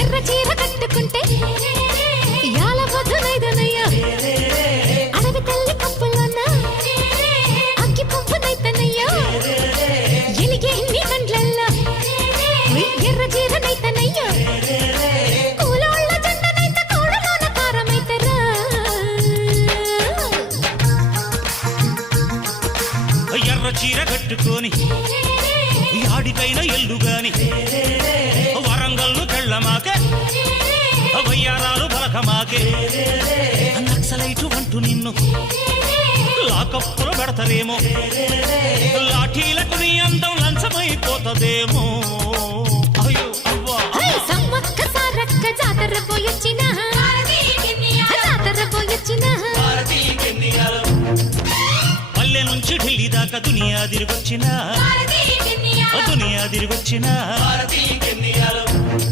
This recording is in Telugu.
ఎర్ర చీర కట్టుకుంటే యాల పొద్దునైదనయ్యా అడవి తల్లి కప్పులోన అగ్గి పువ్వునైతనయ్యా ఎలిగే నీ కండ్లల్లా ఎర్ర చీర నైతనయ్యా కూలోళ్ళ జెండనైత కోడలోన కారమైతరా ఎర్ర చీర కట్టుకొని ఆడికైనా ఎల్లుగాని వరంగల్లు తెల్లమాకే వయ్యారాలు బలకమాకే నక్సలైటు అంటూ నిన్ను లాకప్పులు పెడతారేమో లాఠీలకు నీ అందం లంచమైపోతదేమో అయ్యో అవ్వా సమ్మక్క సారక్క జాతర పోయొచ్చిన జాతర పోయొచ్చిన పల్లె నుంచి ఢిల్లీ దాకా దునియా తిరిగొచ్చిన